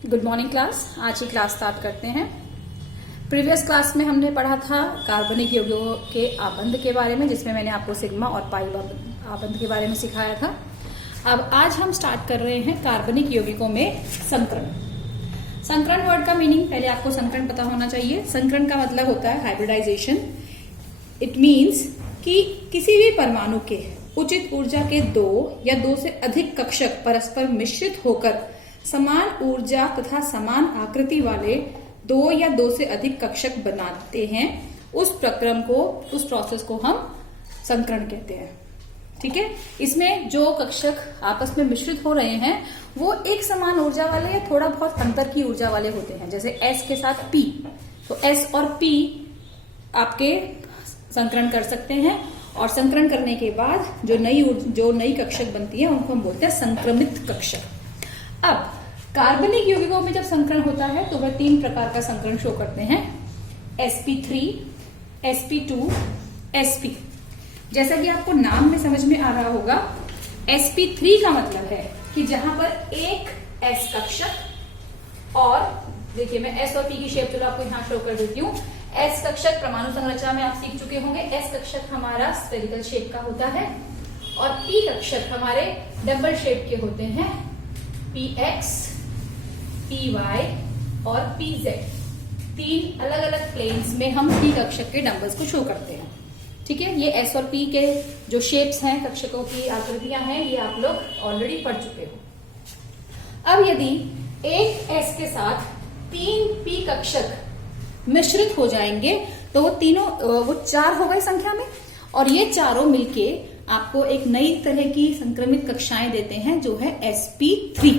Good morning class. आज की class start करते हैं। प्रीवियस क्लास में हमने पढ़ा था कार्बनिक यौगिकों के आबंध के बारे में, जिसमें मैंने आपको सिग्मा और पाई आबंध के बारे में सिखाया था। अब आज हम स्टार्ट कर रहे हैं कार्बनिक यौगिकों में संकरण। संकरण वर्ड का मीनिंग पहले आपको संकरण पता होना चाहिए। संकरण का मतलब होता है हाइब्रिडाइजेशन। इट मीन्स कि किसी भी परमाणु के उचित ऊर्जा के दो या दो से अधिक कक्षक परस्पर मिश्रित होकर समान ऊर्जा तथा समान आकृति वाले दो या दो से अधिक कक्षक बनाते हैं। उस प्रक्रम को, उस प्रोसेस को हम संकरण कहते हैं। ठीक है। इसमें जो कक्षक आपस में मिश्रित हो रहे हैं वो एक समान ऊर्जा वाले या थोड़ा बहुत अंतर की ऊर्जा वाले होते हैं। जैसे S के साथ P, तो S और P आपके संकरण कर सकते हैं, और संकरण करने के बाद जो नई कक्षक बनती है उनको हम बोलते हैं संक्रमित कक्षक। अब कार्बनिक यौगिकों में जब संकरण होता है तो वह तीन प्रकार का संकरण शो करते हैं: sp3, sp2, sp। जैसा कि आपको नाम में समझ में आ रहा होगा, sp3 का मतलब है कि जहां पर एक s कक्षक, और देखिए मैं s और p की शेप चलो आपको यहां शो कर देती हूँ। s कक्षक परमाणु संरचना में आप सीख चुके होंगे। s कक्षक हमारा स्फेरिकल शेप का होता है, और p कक्षक हमारे डबल शेप के होते हैं, px, py और pz। तीन अलग अलग प्लेन्स में हम p कक्षक के नंबर्स को शो करते हैं। ठीक है। ये s और p के जो शेप्स हैं, कक्षकों की आकृतियां हैं, ये आप लोग ऑलरेडी पढ़ चुके हो। अब यदि एक s के साथ तीन p कक्षक मिश्रित हो जाएंगे तो वो चार हो गए संख्या में, और ये चारों मिलके आपको एक नई तरह की संक्रमित कक्षाएं देते हैं जो है sp3।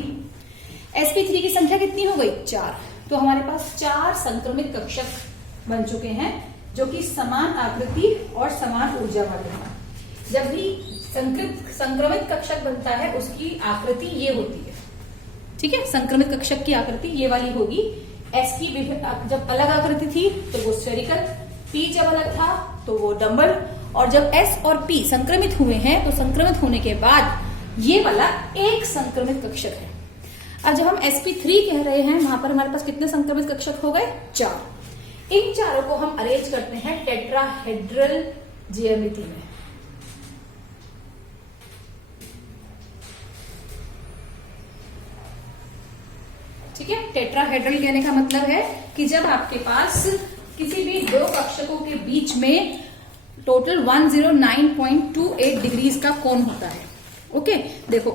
sp3 की संख्या कितनी हो गई? 4। तो हमारे पास 4 संक्रमित कक्षक बन चुके हैं जो कि समान आकृति और समान ऊर्जा वाले हैं। जब भी संक्रमित कक्षक बनता है उसकी आकृति ये होती है। ठीक है। संक्रमित कक्षक की आकृति ये वाली होगी। S की जब अलग आकृति थी तो वो स्फेरिकल, P जब अलग था तो वो डबल, और जब S और P संक्रमित हुए हैं तो संक्रमित होने के बाद ये वाला एक संक्रमित कक्षक है। अब जब हम sp3 कह रहे हैं, वहां पर हमारे पास कितने संक्रमित कक्षक हो गए? 4। इन चारों को हम अरेंज करते हैं टेट्राहेड्रल ज्यामिति में। ठीक है। टेट्राहेड्रल कहने का मतलब है कि जब आपके पास किसी भी दो कक्षकों के बीच में टोटल 109.28 डिग्रीज का कोण होता है। ओके। देखो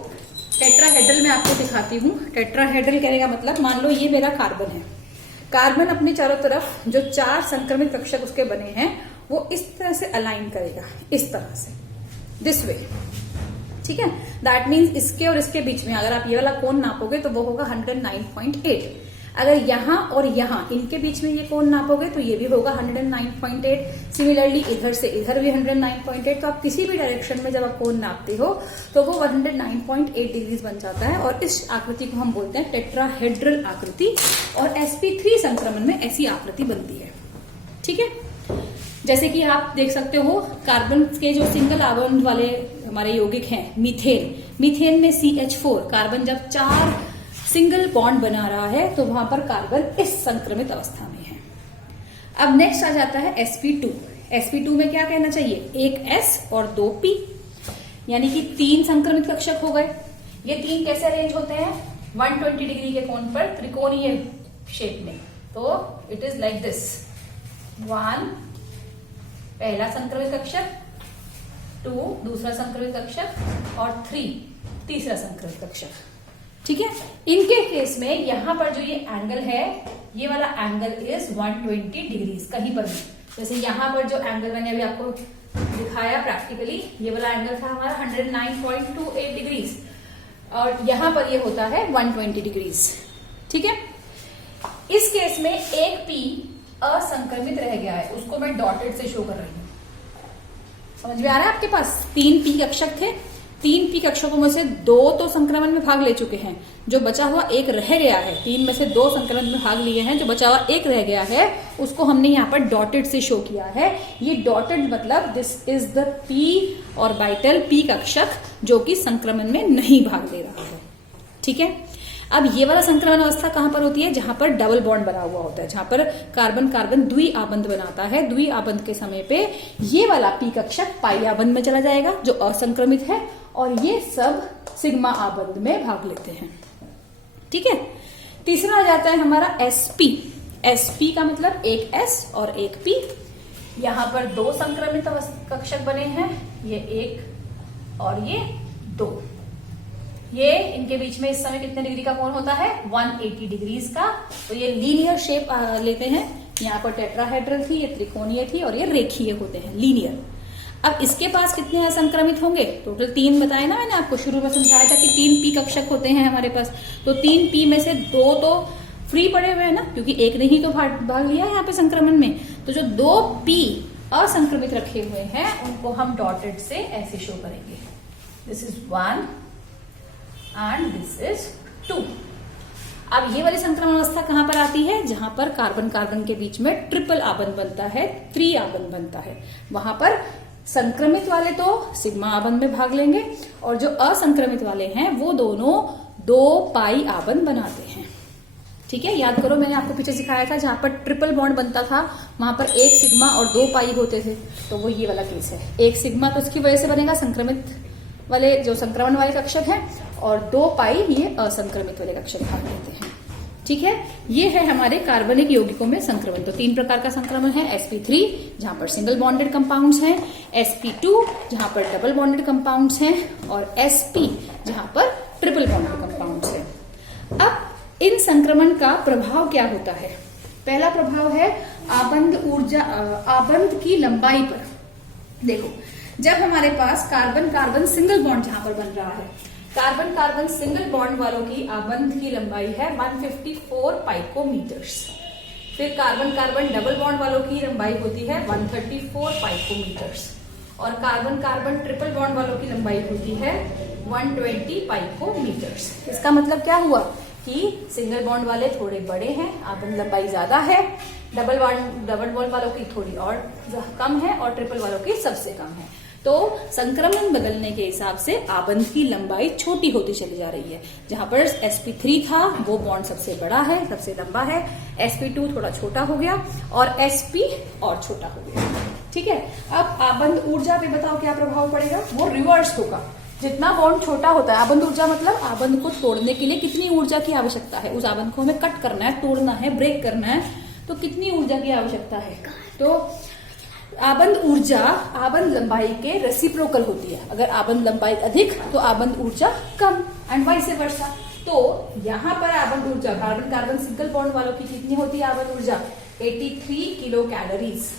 टेट्राहेड्रल में आपको दिखाती हूँ। टेट्राहेड्रल कहने का मतलब, मान लो ये मेरा कार्बन है। कार्बन अपने चारों तरफ जो 4 संक्रमित कक्षक उसके बने हैं वो इस तरह से अलाइन करेगा, इस तरह से, दिस वे। ठीक है। दैट मीन्स इसके और इसके बीच में अगर आप ये वाला कोण नापोगे तो वो होगा 109.8। अगर यहां और यहां इनके बीच में ये कोण नापोगे तो ये भी होगा 109.8। सिमिलरली इधर से इधर भी 109.8। तो आप किसी भी डायरेक्शन में जब आप कोण नापते हो तो वो 109.8 डिग्रीज बन जाता है, और इस आकृति को हम बोलते हैं टेट्राहेड्रल आकृति। और sp3 संक्रमण में ऐसी आकृति बनती है। ठीक है। जैसे कि आप देख सकते हो कार्बन के जो सिंगल आबंध वाले हमारे यौगिक हैं, मीथेन में CH4, कार्बन जब 4 सिंगल बॉन्ड बना रहा है तो वहां पर कार्बन इस संक्रमित अवस्था में है। अब नेक्स्ट आ जाता है sp2। sp2 में क्या कहना चाहिए? एक S और 2 P, यानी कि 3 संक्रमित कक्षक हो गए। ये 3 कैसे अरेंज होते हैं? 120 डिग्री के कोण पर त्रिकोणीय शेप में। तो इट इज लाइक दिस। 1 पहला संक्रमित कक्षक, 2 दूसरा संक्रमित कक्षक, और 3 तीसरा संक्रमित कक्षक। ठीक है। इनके केस में यहां पर जो ये एंगल है, ये वाला एंगल इज 120 डिग्रीज। कहीं पर भी, जैसे यहां पर जो एंगल मैंने अभी आपको दिखाया प्रैक्टिकली, ये वाला एंगल था हमारा 109.28 डिग्रीज, और यहां पर ये होता है 120 डिग्रीज। ठीक है। इस केस में एक P असंक्रमित रह गया है, उसको मैं डॉटेड से शो कर रही हूँ। समझ में आ रहा है आपके पास? 3 P कक्षक थे, 3 P कक्षकों में से 2 तो संक्रमण में भाग ले चुके हैं, जो बचा हुआ एक रह गया है। 3 में से 2 संक्रमण में भाग लिए हैं, जो बचा हुआ एक रह गया है उसको हमने यहाँ पर डॉटेड से शो किया है। ये डॉटेड मतलब this is the P orbital P कक्षक जो कि संक्रमण में नहीं भाग ले रहा है। ठीक है। अब ये वाला संक्रमण अवस्था कहां पर होती है? जहां पर डबल बॉन्ड बना हुआ होता है, जहां पर कार्बन कार्बन द्वि आबंध बनाता है। द्वि आबंध के समय पे ये वाला पी कक्षक पाई आबंध में चला जाएगा जो असंक्रमित है, और ये सब सिग्मा आबंध में भाग लेते हैं। ठीक है। तीसरा आ जाता है हमारा sp। sp का मतलब एक s और एक p। यहां पर दो संक्रमित कक्षक बने हैं, ये एक और ये दो। ये इनके बीच में इस समय कितने डिग्री का कोण होता है? 180 डिग्रीज का। तो ये लीनियर शेप लेते हैं। यहाँ पर टेट्राहेड्रल थी, ये त्रिकोणीय थी, और ये रेखीय होते हैं, लीनियर। अब इसके पास कितने असंक्रमित होंगे? टोटल 3 बताए ना मैंने आपको, शुरू में समझाया था कि 3 पी कक्षक होते हैं हमारे पास। तो 3 पी में से 2 तो फ्री पड़े हुए हैं ना, क्योंकि एक ने ही तो भाग लिया यहाँ पे संक्रमण में। तो जो 2 पी असंक्रमित रखे हुए हैं उनको हम डॉटेड से ऐसे शो करेंगे, this is 1 and this is 2। अब ये वाली संक्रमण अवस्था कहां पर आती है? जहां पर कार्बन कार्बन के बीच में ट्रिपल आबंध बनता है, त्रि आबंध बनता है। वहां पर संक्रमित वाले तो सिग्मा आबंध में भाग लेंगे, और जो असंक्रमित वाले हैं वो दोनों 2 पाई आबंध बनाते हैं। ठीक है, याद करो मैंने आपको पीछे सिखाया था, जहां पर ट्रिपल बॉन्ड बनता था वहां पर 1 सिग्मा और 2 पाई होते थे। तो वो ये वाला केस है। 1 सिग्मा तो इसकी वजह से बनेगा संक्रमित वाले, जो संक्रमण वाले कक्षक हैं, और 2 पाई ये असंक्रमित वाले कक्षक भाग लेते हैं। ठीक है, ये है हमारे कार्बनिक यौगिकों में संक्रमण। तो 3 प्रकार का संक्रमण है, sp3 जहां पर सिंगल बॉन्डेड कंपाउंड्स हैं, sp2 जहां पर डबल बॉन्डेड कंपाउंड्स हैं, और sp जहां पर ट्रिपल बॉन्डेड कंपाउंड्स हैं। अब इन संक्रमण का प्रभाव क्या होता है? पहला प्रभाव है आबंध ऊर्जा, आबंध की लंबाई पर। देखो, जब हमारे पास कार्बन कार्बन सिंगल बॉन्ड जहां पर बन रहा है, कार्बन कार्बन सिंगल बॉन्ड वालों की आबंध की लंबाई है 154 पाइकोमीटर्स। फिर कार्बन कार्बन डबल बॉन्ड वालों की लंबाई होती है 134 पाइकोमीटर्स, और कार्बन कार्बन ट्रिपल बॉन्ड वालों की लंबाई होती है 120 पाइकोमीटर्स। इसका मतलब क्या हुआ कि सिंगल बॉन्ड वाले थोड़े बड़े हैं, आबंध लंबाई ज्यादा है, डबल बॉन्ड वालों की थोड़ी और कम है, और ट्रिपल वालों की सबसे कम है। तो संक्रमण बदलने के हिसाब से आबंध की लंबाई छोटी होती चली जा रही है। जहां पर sp3 था वो बॉन्ड सबसे बड़ा है, सबसे लंबा है, sp2 थोड़ा छोटा हो गया, और sp और छोटा हो गया। ठीक है, अब आबंध ऊर्जा पे बताओ क्या प्रभाव पड़ेगा? वो रिवर्स होगा। जितना बॉन्ड छोटा होता है, आबंध ऊर्जा मतलब आबंध को तोड़ने के लिए कितनी ऊर्जा की आवश्यकता है? उस आबंध को हमें कट करना है, तोड़ना है, ब्रेक करना है, तो कितनी ऊर्जा की आवश्यकता है? तो आबंध ऊर्जा आबंध लंबाई के रेसिप्रोकल होती है। अगर आबंध लंबाई अधिक तो आबंध ऊर्जा कम, एंड वाइस वर्सा। तो यहाँ पर आबंध ऊर्जा कार्बन कार्बन सिंगल बॉन्ड वालों की कितनी होती है? आबंध ऊर्जा 83 किलो कैलोरीज,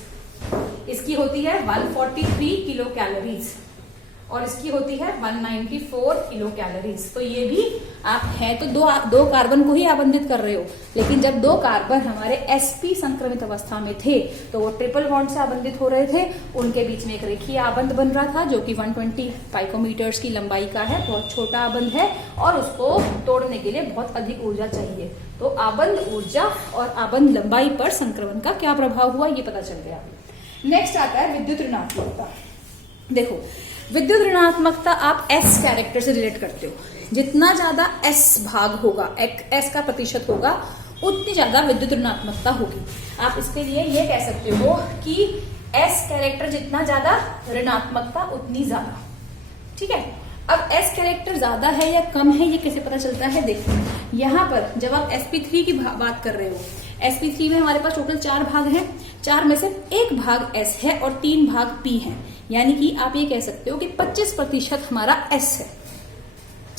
इसकी होती है 143 किलो कैलोरीज, और इसकी होती है 194 किलो कैलोरीज। तो ये भी आप है तो दो कार्बन को ही आबंधित कर रहे हो, लेकिन जब 2 कार्बन हमारे sp संक्रमित अवस्था में थे तो वो ट्रिपल बॉन्ड से आबंधित हो रहे थे। उनके बीच में एक रेखीय आबंध बन रहा था जो कि 120 पाइकोमीटर्स की लंबाई का है, बहुत छोटा आबंध है, और उसको तोड़ने के लिए बहुत अधिक ऊर्जा चाहिए। तो आबंध ऊर्जा और आबंध लंबाई पर संक्रमण का क्या प्रभाव हुआ ये पता चल गया। नेक्स्ट आता है विद्युत ऋणात्मकता। देखो, विद्युत ऋणात्मकता आप S कैरेक्टर से रिलेट करते हो। जितना ज्यादा S भाग होगा, S का प्रतिशत होगा, उतनी ज्यादा विद्युत ऋणात्मकता होगी। आप इसके लिए ये कह सकते हो कि S कैरेक्टर जितना ज्यादा, ऋणात्मकता उतनी ज्यादा। ठीक है, अब S कैरेक्टर ज्यादा है या कम है ये कैसे पता चलता है? देखो, यहाँ पर जब आप sp3 की बात कर रहे हो, sp3 में हमारे पास टोटल 4 भाग हैं, 4 में से 1 भाग S है और 3 भाग P है, यानी कि आप ये कह सकते हो कि 25% हमारा S है।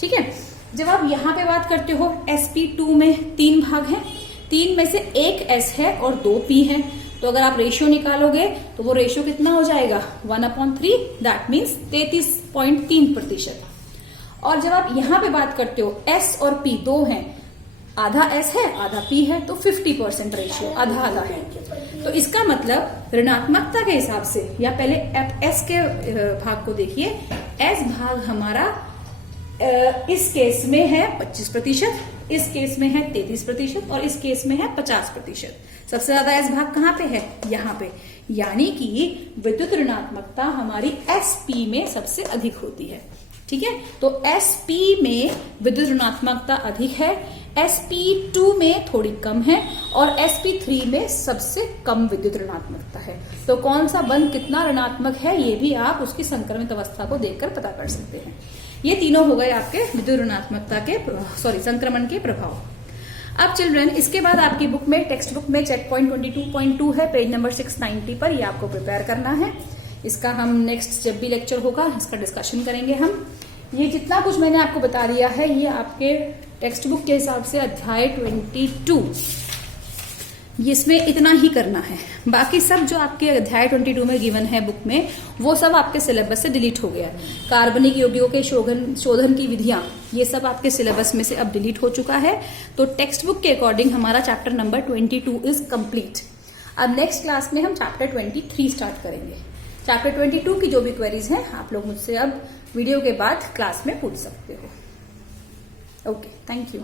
ठीक है, जब आप यहाँ पे बात करते हो sp2 में 3 भाग हैं, 3 में से 1 S है और 2 P है, तो अगर आप रेशियो निकालोगे तो वो रेशियो कितना हो जाएगा? 1/3, दैट मीन्स 33.3%। और जब आप यहाँ पे बात करते हो S और P 2 हैं, आधा S है आधा P है, तो 50% रेशियो, आधा आधा है। तो इसका मतलब ऋणात्मकता के हिसाब से, या पहले आप S के भाग को देखिए, S भाग हमारा इस केस में है 25%, इस केस में है 33% और इस केस में है 50%। सबसे ज्यादा S भाग कहाँ पे है? यहाँ पे, यानी कि विद्युत ऋणात्मकता हमारी sp में सबसे अधिक होती है। ठीक है, तो sp में विद्युत ऋणात्मकता अधिक है, sp2 में थोड़ी कम है और sp3 में सबसे कम विद्युत ऋणात्मकता है। तो कौन सा बंध कितना ऋणात्मक है ये भी आप उसकी संक्रमित अवस्था को देखकर पता कर सकते हैं। ये तीनों हो गए आपके विद्युत ऋणात्मकता के संक्रमण के प्रभाव। अब चिल्ड्रन, इसके बाद आपकी बुक में, टेक्स्ट बुक में चेक पॉइंट 22.2 है, पेज नंबर 690 पर। ये आपको प्रिपेयर करना है। इसका हम नेक्स्ट जब भी लेक्चर होगा इसका डिस्कशन करेंगे हम। ये जितना कुछ मैंने आपको बता दिया है ये आपके टेक्स्ट बुक के हिसाब से अध्याय 22 इसमें इतना ही करना है। बाकी सब जो आपके अध्याय 22 में गिवन है बुक में वो सब आपके सिलेबस से डिलीट हो गया। कार्बनिक यौगिकों के शोधन की विधियां ये सब आपके सिलेबस में से अब डिलीट हो चुका है। तो टेक्स्ट बुक के अकॉर्डिंग हमारा चैप्टर नंबर 22 इज कंप्लीट। अब नेक्स्ट क्लास में हम चैप्टर 23 स्टार्ट करेंगे। चैप्टर 22 की जो भी क्वेरीज हैं आप लोग मुझसे अब वीडियो के बाद क्लास में पूछ सकते हो। Okay, thank you.